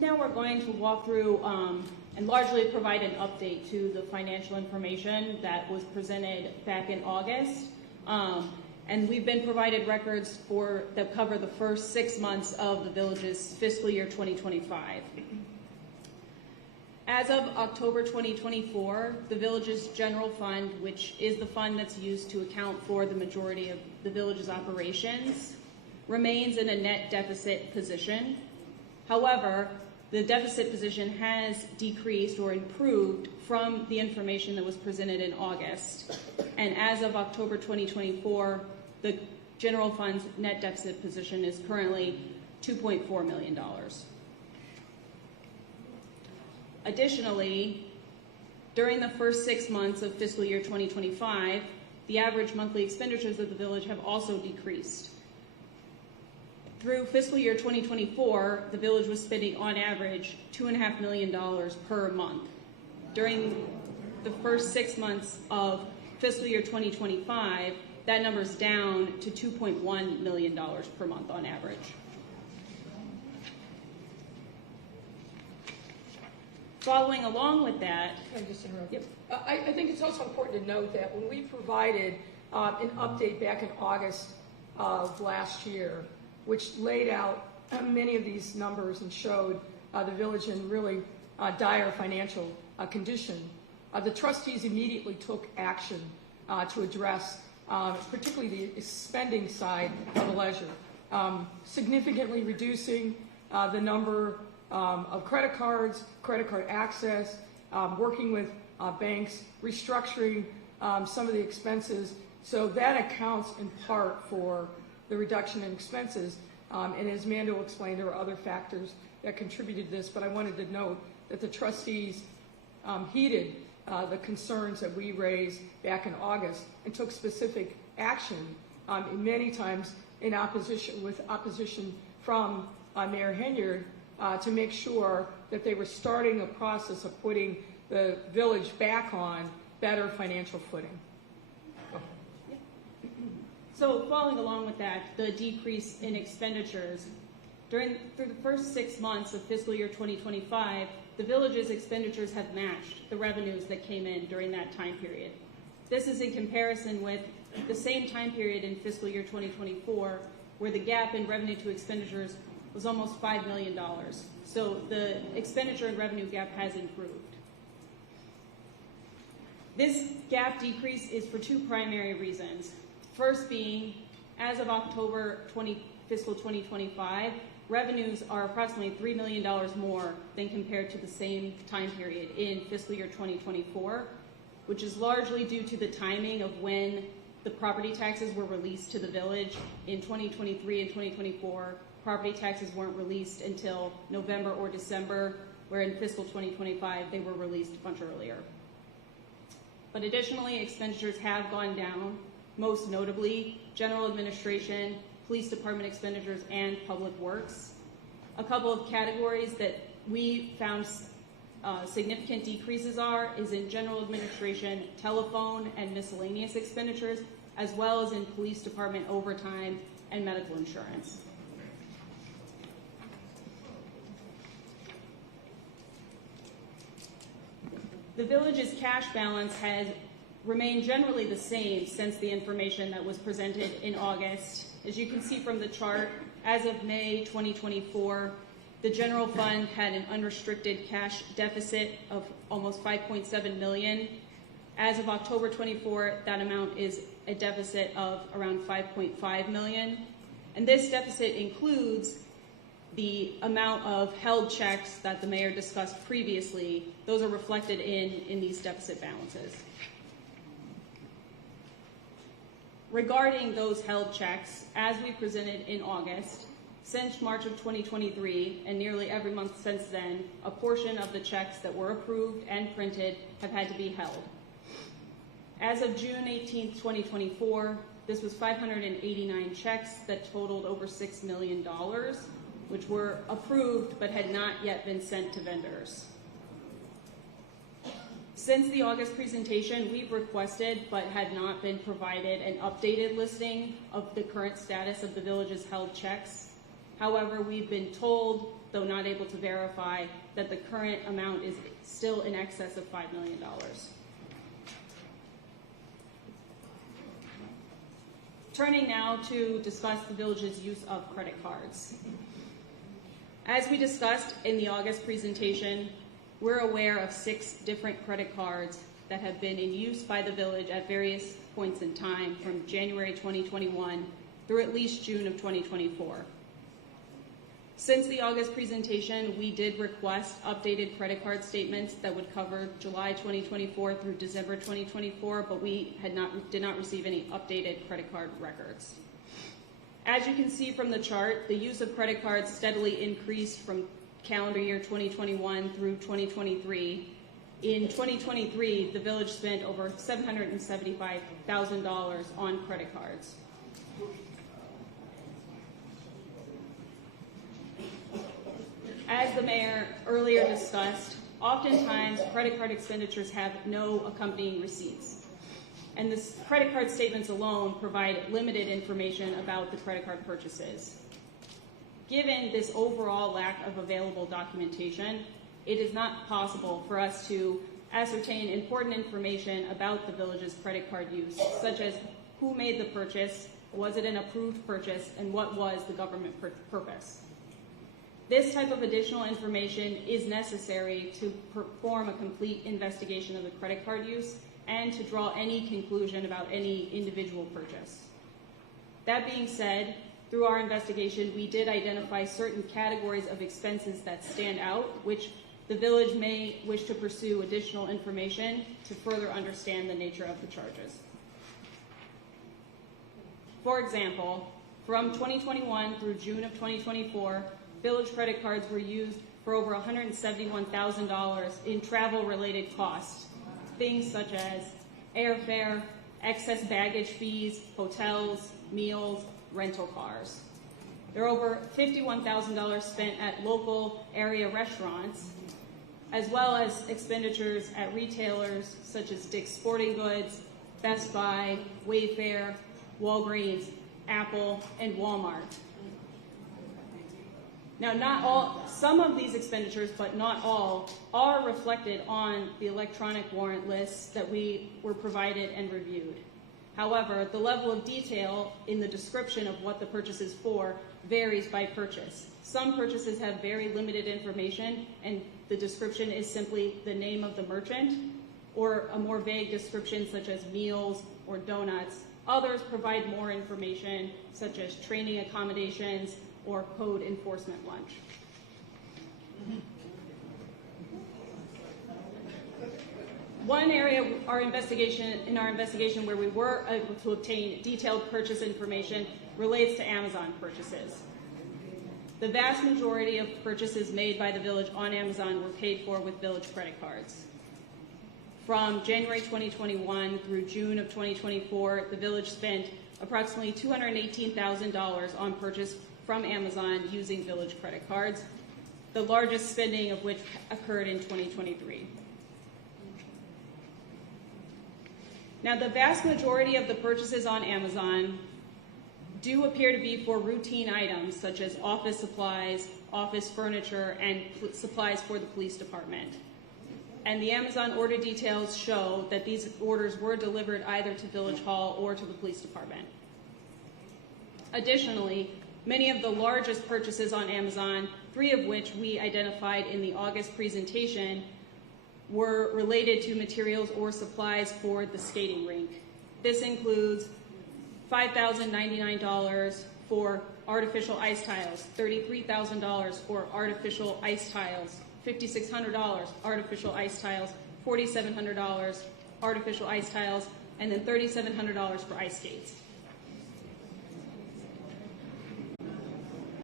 Now we're going to walk through and largely provide an update to the financial information that was presented back in August. And we've been provided records that cover the first 6 months of the village's fiscal year 2025. As of October 2024, the village's general fund, which is the fund that's used to account for the majority of the village's operations, remains in a net deficit position. However, the deficit position has decreased or improved from the information that was presented in August. And as of October 2024, the general fund's net deficit position is currently $2.4 million. Additionally, during the first 6 months of fiscal year 2025, the average monthly expenditures of the village have also decreased. Through fiscal year 2024, the village was spending on average $2.5 million per month. During the first 6 months of fiscal year 2025, that number's down to $2.1 million per month on average. Following along with that... Can I just interrupt? Yep. I think it's also important to note that when we provided an update back in August of last year, which laid out many of these numbers and showed the village in really dire financial condition, the trustees immediately took action to address particularly the spending side of the ledger, significantly reducing the number of credit card access, working with banks, restructuring some of the expenses. So that accounts in part for the reduction in expenses. And as Mando explained, there were other factors that contributed to this, but I wanted to note that the trustees heeded the concerns that we raised back in August and took specific action, many times in opposition from Mayor Henyard, to make sure that they were starting a process of putting the village back on better financial footing. So following along with that, the decrease in expenditures, through the first 6 months of fiscal year 2025, the village's expenditures have matched the revenues that came in during that time period. This is in comparison with the same time period in fiscal year 2024, where the gap in revenue to expenditures was almost $5 million. So the expenditure and revenue gap has improved. This gap decrease is for two primary reasons. First being, as of October fiscal 2025, revenues are approximately $3 million more than compared to the same time period in fiscal year 2024, which is largely due to the timing of when the property taxes were released to the village. In 2023 and 2024, property taxes weren't released until November or December, where in fiscal 2025 they were released much earlier. But additionally, expenditures have gone down, most notably general administration, police department expenditures, and public works. A couple of categories that we found significant decreases is in general administration, telephone, and miscellaneous expenditures, as well as in police department overtime and medical insurance. The village's cash balance has remained generally the same since the information that was presented in August. As you can see from the chart, as of May 2024, the general fund had an unrestricted cash deficit of almost $5.7 million. As of October 24, that amount is a deficit of around $5.5 million. And this deficit includes the amount of held checks that the mayor discussed previously. Those are reflected in these deficit balances. Regarding those held checks, as we presented in August, since March of 2023 and nearly every month since then, a portion of the checks that were approved and printed have had to be held. As of June 18, 2024, this was 589 checks that totaled over $6 million, which were approved but had not yet been sent to vendors. Since the August presentation, we've requested but had not been provided an updated listing of the current status of the village's held checks. However, we've been told though not able to verify that the current amount is still in excess of $5 million. Turning now to discuss the village's use of credit cards. As we discussed in the August presentation, we're aware of 6 different credit cards that have been in use by the village at various points in time from January 2021 through at least June of 2024. Since the August presentation, we did request updated credit card statements that would cover July 2024 through December 2024, but we did not receive any updated credit card records. As you can see from the chart, the use of credit cards steadily increased from calendar year 2021 through 2023. In 2023, the village spent over $775,000 on credit cards. As the mayor earlier discussed, oftentimes credit card expenditures have no accompanying receipts. And the credit card statements alone provide limited information about the credit card purchases. Given this overall lack of available documentation, it is not possible for us to ascertain important information about the village's credit card use, such as who made the purchase, was it an approved purchase, and what was the government purpose. This type of additional information is necessary to perform a complete investigation of the credit card use and to draw any conclusion about any individual purchase. That being said, through our investigation, we did identify certain categories of expenses that stand out, which the village may wish to pursue additional information to further understand the nature of the charges. For example, from 2021 through June of 2024, village credit cards were used for over $171,000 in travel-related costs, things such as airfare, excess baggage fees, hotels, meals, rental cars. There are over $51,000 spent at local area restaurants, as well as expenditures at retailers such as Dick's Sporting Goods, Best Buy, Wayfair, Walgreens, Apple, and Walmart. Now, some of these expenditures, but not all, are reflected on the electronic warrant lists that we were provided and reviewed. However, the level of detail in the description of what the purchase is for varies by purchase. Some purchases have very limited information, and the description is simply the name of the merchant, or a more vague description such as meals or donuts. Others provide more information, such as training accommodations or code enforcement lunch. One area in our investigation where we were able to obtain detailed purchase information relates to Amazon purchases. The vast majority of purchases made by the village on Amazon were paid for with village credit cards. From January 2021 through June of 2024, the village spent approximately $218,000 on purchase from Amazon using village credit cards, the largest spending of which occurred in 2023. Now, the vast majority of the purchases on Amazon do appear to be for routine items such as office supplies, office furniture, and supplies for the police department. And the Amazon order details show that these orders were delivered either to Village Hall or to the police department. Additionally, many of the largest purchases on Amazon, 3 of which we identified in the August presentation, were related to materials or supplies for the skating rink. This includes $5,099 for artificial ice tiles, $33,000 for artificial ice tiles, $5,600 artificial ice tiles, $4,700 artificial ice tiles, and then $3,700 for ice skates.